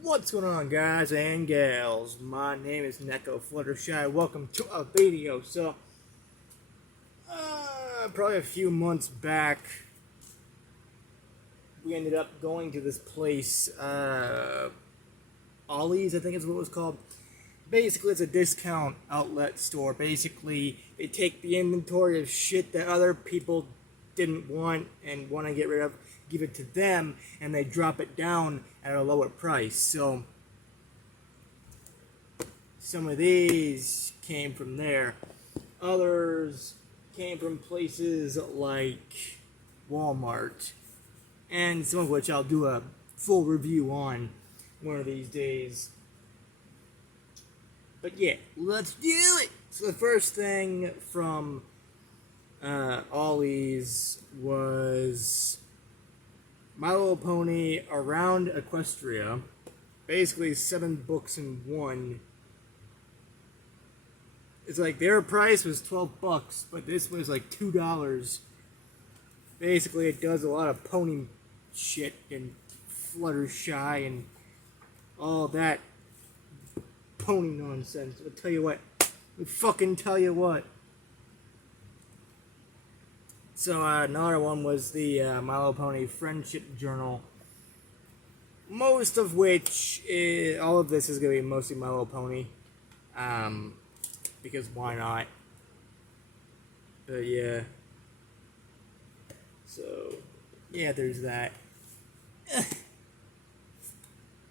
What's going on, guys and gals? My name is Neko Fluttershy. Welcome to a video. Probably a few months back, we ended up going to this place, Ollie's, I think is what it was called. Basically, it's a discount outlet store. Basically, they take the inventory of shit that other people didn't want and want to get rid of, give it to them, and they drop it down at a lower price. So, some of these came from there. Others came from places like Walmart, and some of which I'll do a full review on one of these days. But yeah, let's do it! So the first thing from Ollie's was My Little Pony Around Equestria. Basically 7 books in one. It's like their price was $12, but this was like $2. Basically it does a lot of pony shit and Fluttershy and all that pony nonsense. I'll tell you what. I'll fucking tell you what. So another one was the My Little Pony Friendship Journal. Most of which, all of this is going to be mostly My Little Pony. Because why not? But yeah. So, yeah, there's that.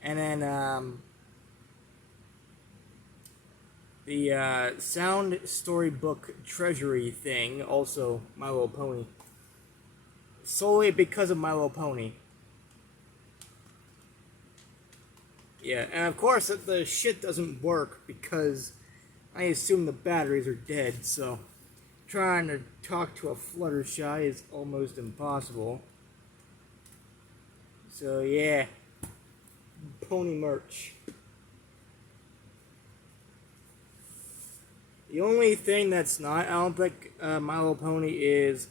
And then, the sound storybook treasury thing, also My Little Pony. Solely because of My Little Pony. Yeah, and of course the shit doesn't work because I assume the batteries are dead, so trying to talk to a Fluttershy is almost impossible. So yeah, pony merch. The only thing that's not, I don't think, My Little Pony is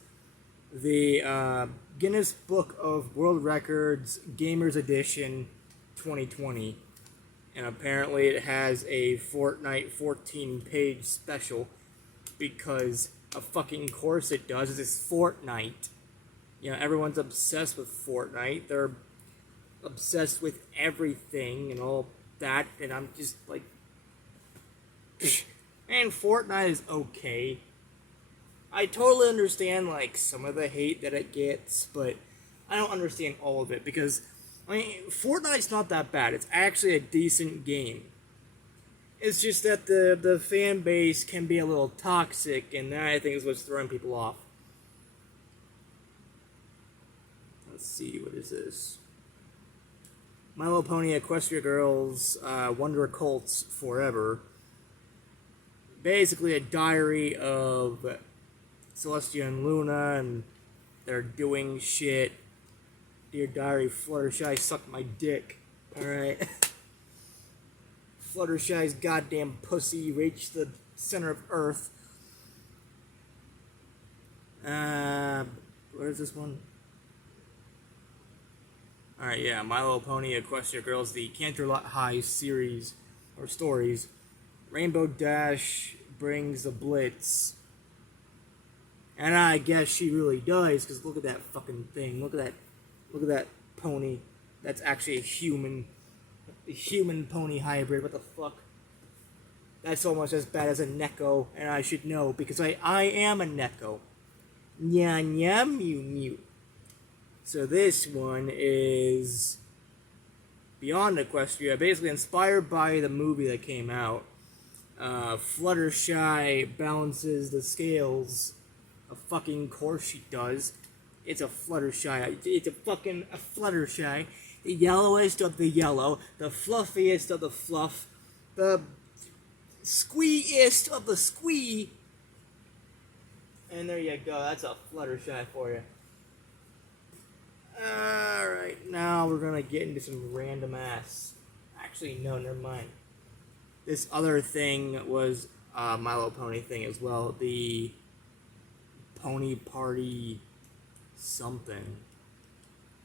the Guinness Book of World Records Gamers Edition 2020. And apparently it has a Fortnite 14-page special because of fucking course it does. It's Fortnite. You know, everyone's obsessed with Fortnite. They're obsessed with everything and all that. And I'm just like... And Fortnite is okay. I totally understand, like, some of the hate that it gets, but I don't understand all of it, because, I mean, Fortnite's not that bad. It's actually a decent game. It's just that the fan base can be a little toxic, and that, I think, is what's throwing people off. Let's see, what is this? My Little Pony Equestria Girls, Wonder Colts Forever. Basically a diary of Celestia and Luna, and they're doing shit. Dear Diary, Fluttershy, suck my dick. Alright. Fluttershy's goddamn pussy reached the center of Earth. Where's this one? Alright, yeah, My Little Pony Equestria Girls, the Canterlot High series, or stories. Rainbow Dash brings the Blitz. And I guess she really does, because look at that fucking thing. Look at that pony. That's actually a human pony hybrid. What the fuck? That's almost as bad as a Neko, and I should know, because I am a Neko. Nya nya mew mew. So this one is Beyond Equestria, basically inspired by the movie that came out. Fluttershy balances the scales. Of fucking course she does. It's a Fluttershy. It's a Fluttershy. The yellowest of the yellow. The fluffiest of the fluff. The squeeiest of the squee. And there you go. That's a Fluttershy for you. Alright, now we're gonna get into some random ass. Actually, no, never mind. This other thing was My Little Pony thing as well. The Pony Party something.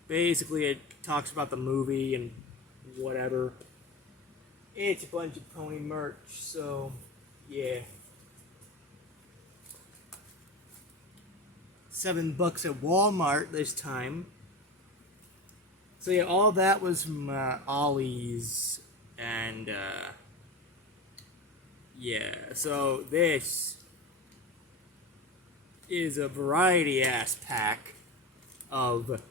Basically, it talks about the movie and whatever. It's a bunch of pony merch, so yeah. $7 at Walmart this time. So yeah, all that was from Ollie's, and yeah. So this is a variety ass pack of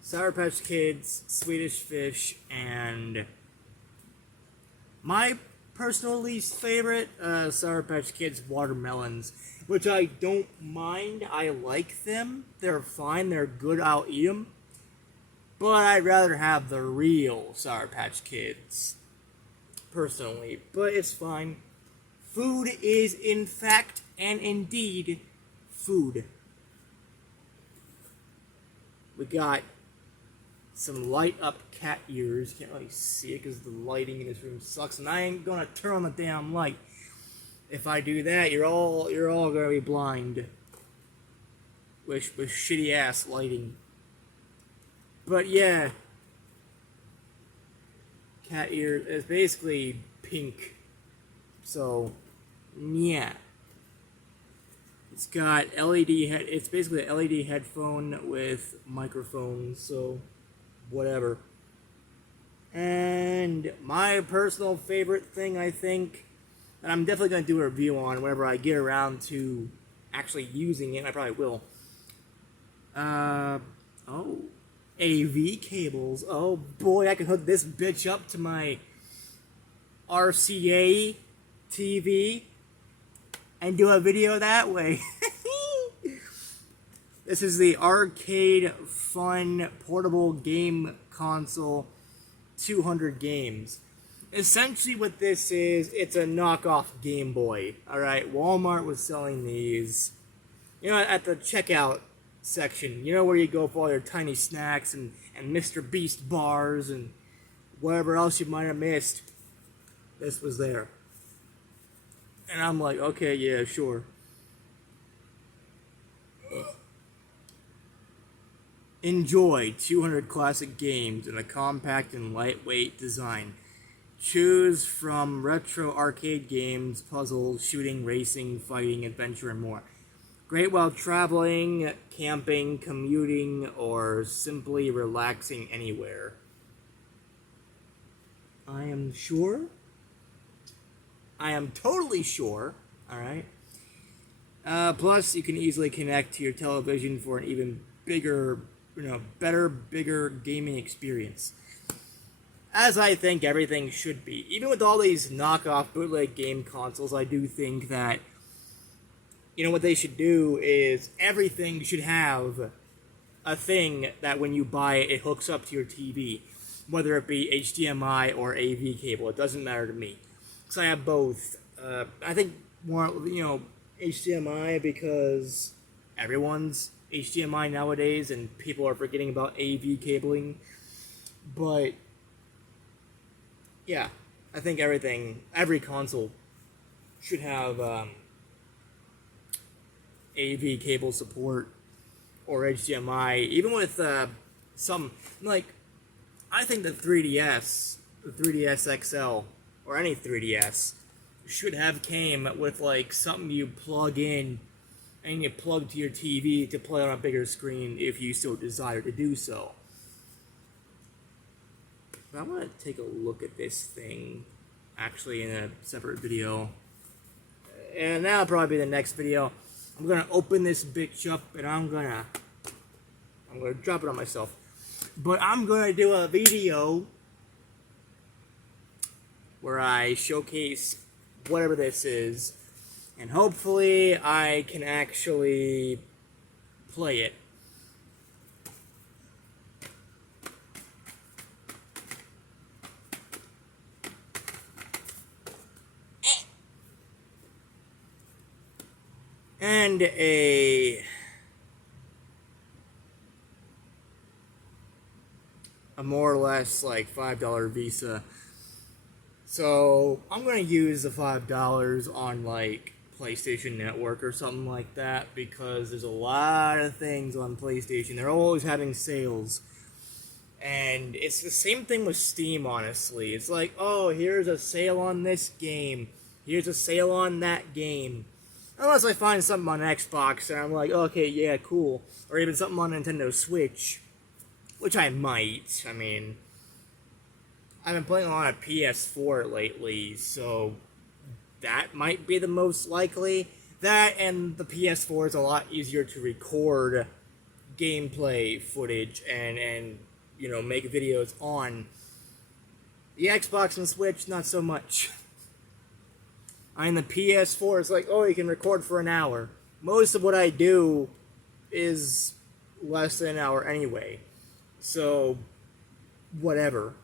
Sour Patch Kids, Swedish Fish, and my personal least favorite, Sour Patch Kids watermelons, which I don't mind. I like them. They're fine. They're good. I'll eat them. But I'd rather have the real Sour Patch Kids, personally. But it's fine. Food is, in fact, and indeed, food. We got some light up cat ears. Can't really see it because the lighting in this room sucks, and I ain't gonna turn on the damn light. If I do that, you're all gonna be blind with shitty ass lighting. But yeah, cat ear is basically pink. So yeah, it's got LED head. It's basically an LED headphone with microphone. So whatever. And my personal favorite thing, I think, that I'm definitely going to do a review on whenever I get around to actually using it. I probably will. AV cables. Oh boy, I can hook this bitch up to my RCA TV and do a video that way. This is the Arcade Fun Portable Game Console 200 games. Essentially what this is, it's a knockoff Game Boy. Alright, Walmart was selling these, you know, at the checkout section. You know where you go for all your tiny snacks and Mr. Beast bars and whatever else you might have missed. This was there. And I'm like, okay, yeah, sure. Enjoy 200 classic games in a compact and lightweight design. Choose from retro arcade games, puzzles, shooting, racing, fighting, adventure, and more. Great while traveling, camping, commuting, or simply relaxing anywhere. I am sure. I am totally sure. Alright. Plus, you can easily connect to your television for an even bigger, better, bigger gaming experience. As I think everything should be. Even with all these knockoff bootleg game consoles, I do think that, what they should do is everything should have a thing that when you buy it, it hooks up to your TV. Whether it be HDMI or AV cable, it doesn't matter to me. Because I have both. I think more, HDMI because everyone's HDMI nowadays and people are forgetting about AV cabling. But yeah, I think every console should have AV cable support or HDMI. Even with some, I think the 3DS XL, or any 3DS, should have came with, something you plug in and you plug to your TV to play on a bigger screen if you so desire to do so. I want to take a look at this thing, actually, in a separate video. And that'll probably be the next video. I'm going to open this bitch up, and I'm going to drop it on myself. But I'm going to do a video where I showcase whatever this is. And hopefully I can actually play it. And a more or less $5 Visa. So I'm gonna use the $5 on PlayStation Network or something like that because there's a lot of things on PlayStation. They're always having sales. And it's the same thing with Steam, honestly. It's like, oh, here's a sale on this game. Here's a sale on that game. Unless I find something on Xbox and I'm like, okay, yeah, cool. Or even something on Nintendo Switch. Which I might. I mean, I've been playing a lot of PS4 lately, so that might be the most likely. That and the PS4 is a lot easier to record gameplay footage and you know, make videos on. The Xbox and Switch, not so much. I mean, the PS4 is like, oh, you can record for an hour. Most of what I do is less than an hour anyway. So, whatever.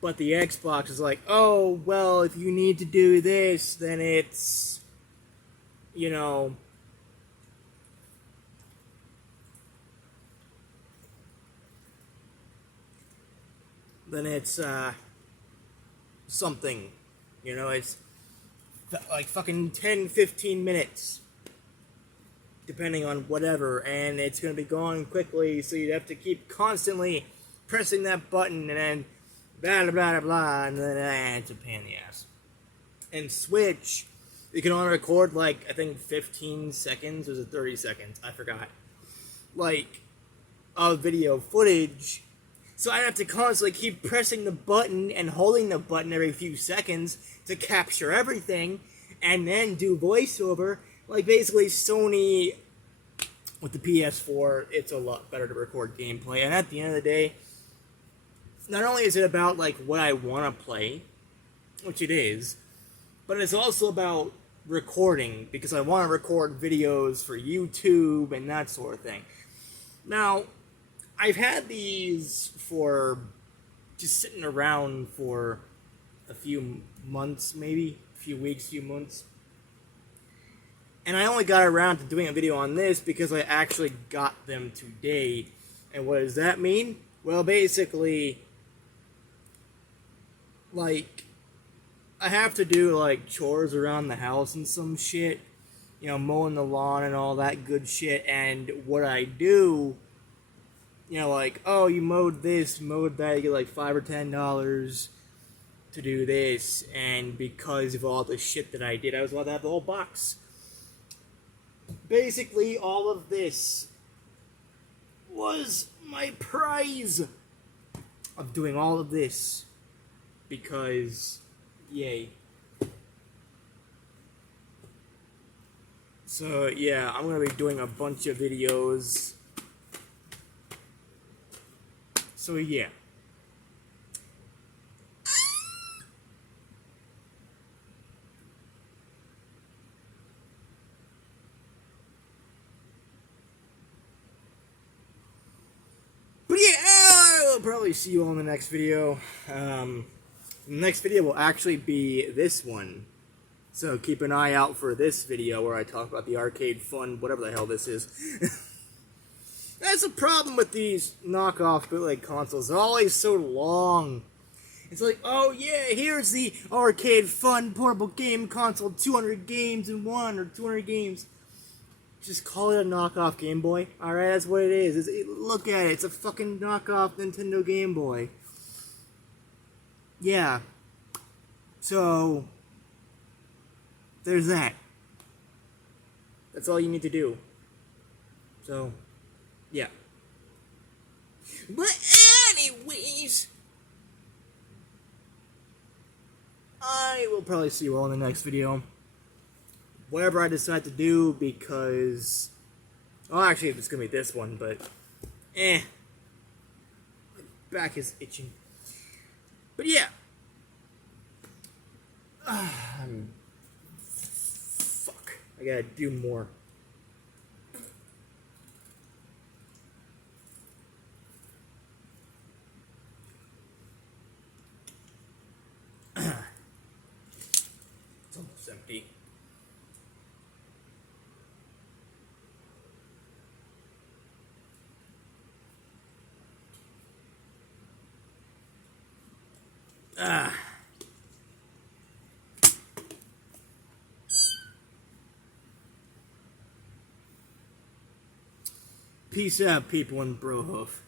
But the Xbox is like, oh, well, if you need to do this, then it's, you know, something. You know, it's like fucking 10, 15 minutes. Depending on whatever. And it's going to be going quickly, so you'd have to keep constantly pressing that button and then blah, blah, blah, blah, and then it's a pain in the ass. And Switch, you can only record, like, I think 15 seconds, or is it 30 seconds? I forgot. Like, of video footage. So I have to constantly keep pressing the button and holding the button every few seconds to capture everything, and then do voiceover. Like, basically, Sony, with the PS4, it's a lot better to record gameplay. And at the end of the day, not only is it about, like, what I want to play, which it is, but it's also about recording, because I want to record videos for YouTube and that sort of thing. Now, I've had these for just sitting around for a few months, maybe, a few weeks, few months. And I only got around to doing a video on this because I actually got them today. And what does that mean? Well, basically, like, I have to do, like, chores around the house and some shit. You know, mowing the lawn and all that good shit. And what I do, you know, like, oh, you mowed this, mowed that, you get like $5 or $10 to do this. And because of all the shit that I did, I was allowed to have the whole box. Basically, all of this was my prize of doing all of this. Because, yay. So, yeah, I'm going to be doing a bunch of videos. So, yeah. But yeah, I'll probably see you all in the next video. The next video will actually be this one. So keep an eye out for this video where I talk about the arcade fun, whatever the hell this is. That's a problem with these knockoff bootleg consoles. They're always so long. It's like, oh yeah, here's the arcade fun portable game console, 200 games in one, or 200 games. Just call it a knockoff Game Boy. Alright, that's what it is. Look at it, it's a fucking knockoff Nintendo Game Boy. Yeah. So, there's that. That's all you need to do. So, yeah. But anyways, I will probably see you all in the next video. Whatever I decide to do, because, well, actually, it's gonna be this one, but, my back is itching. But yeah. Fuck. I gotta do more. It's almost empty. Peace out, people in Brohoof.